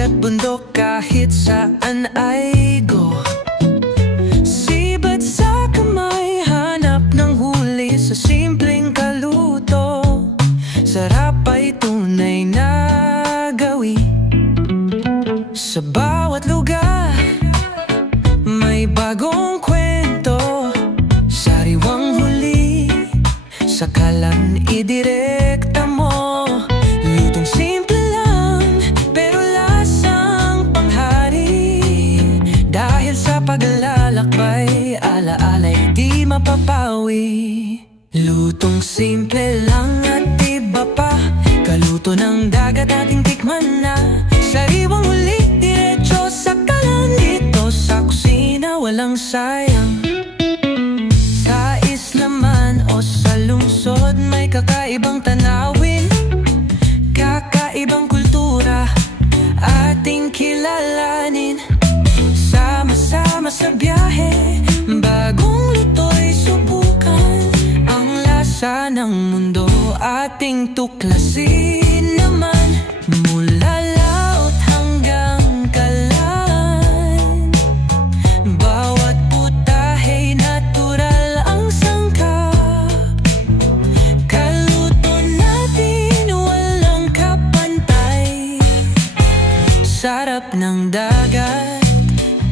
dagat, bundok, kahit saan ay go. Sibat sa kamay, hanap ng huli sa simpleng kaluto. Sarap ay tunay na gawi. Sa bawat lugar may bagong kwento. Sariwang huli, sakalan idirekta mo. Lutong simple lang, pero lasang panghari. Dahil sa paglalakbay, alaala'y di mapapawi. Lutong simple lang at iba pa. Kaluto ng dagat ating tikman na. Sariwang huli, diretso sa kalan. Dito sa kusina, walang sayang. Sa islaman o sa lungsod, may kakaibang tanawin, kakaibang kultura, ating kilalanin. Sama-sama sa biyahe, bagong luto'y subukan. Ang lasa ng mundo ating tuklasin naman. Mula laot hanggang kalan, bawat putahey natural ang sangkap. Kaluto natin walang kapantay. Sarap ng dagat,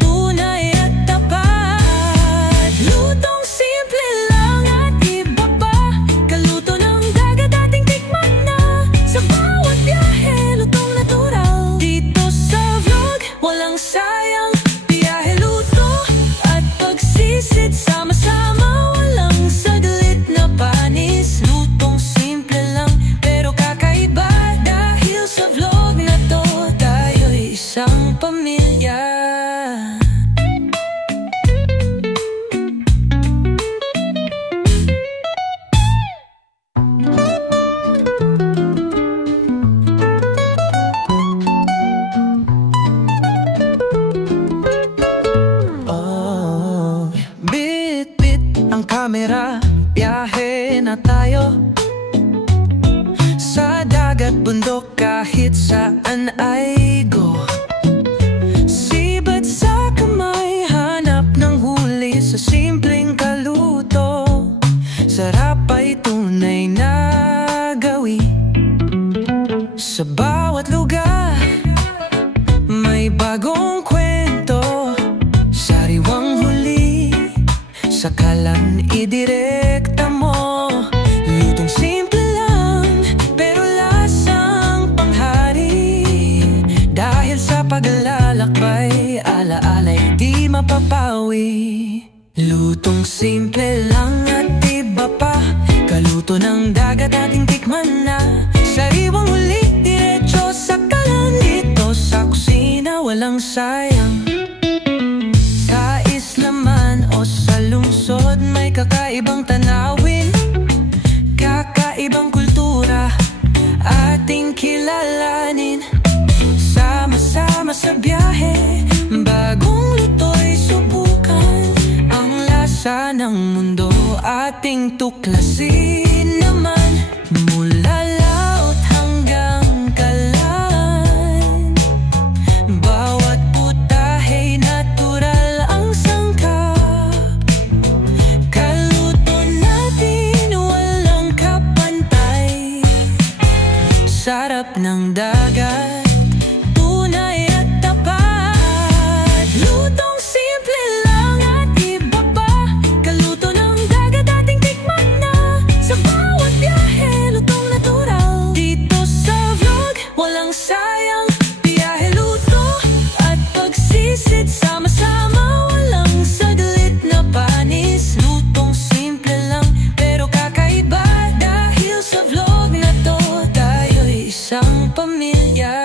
tunay at tapat. Lutong simple lang at iba pa. Kaluto ng dagat ating tikman na. Sa bawat biyahe, lutong natural. Dito sa vlog, walang sayang. Biyahe, luto at pagsisid, sama-sama, walang saglit na panis. Lutong simple lang, pero kakaiba. Dahil sa vlog na to, tayo'y isang pamilya. Oh, bit-bit ang kamera, biyahe na tayo. Sa dagat, bundok, kahit saan ay go. Sibat sa kamay, hanap ng huli sa simpleng kaluto. Sarap ay tunay na gawi. Sa bawat lugar may bagong kwento. Sariwang huli, sakalan idirekta mo. Lutong simple lang, pero lasang panghari. Dahil sa paglalakbay, alaala'y di mapapawi. Lutong simple lang at iba pa. Kaluto ng dagat ating tikman na. Sariwang huli, diretso sa kalan. Dito sa kusina, walang sayang. Sa islaman o sa lungsod, may kakaibang tanawin, kakaibang kultura, ating kilalanin. Sama-sama sa biyahe, bagong luto'y subukan. Ang lasa ng mundo ating tuklasin naman. Mula laot hanggang kalan, bawat putahey natural ang sangkap. Kaluto natin walang kapantay. Sarap ng dagat, tunay at tapat. Lutong simple lang at iba pa. Kaluto ng dagat ating tikman na. Sa bawat biyahe, lutong natural. Dito sa vlog, walang sayang. Biyahe, luto at pagsisid, sama-sama, walang saglit na panis. Lutong simple lang, pero kakaiba. Dahil sa vlog na to, tayo'y isang pamilya.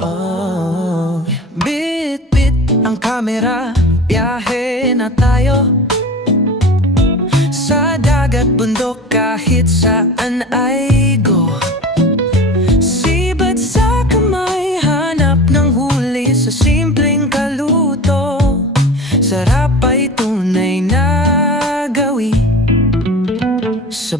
Oh, bit-bit ang kamera, biyahe na tayo. Sa dagat, bundok, kahit saan ay go. Sibat sa kamay, tunay na gawi sa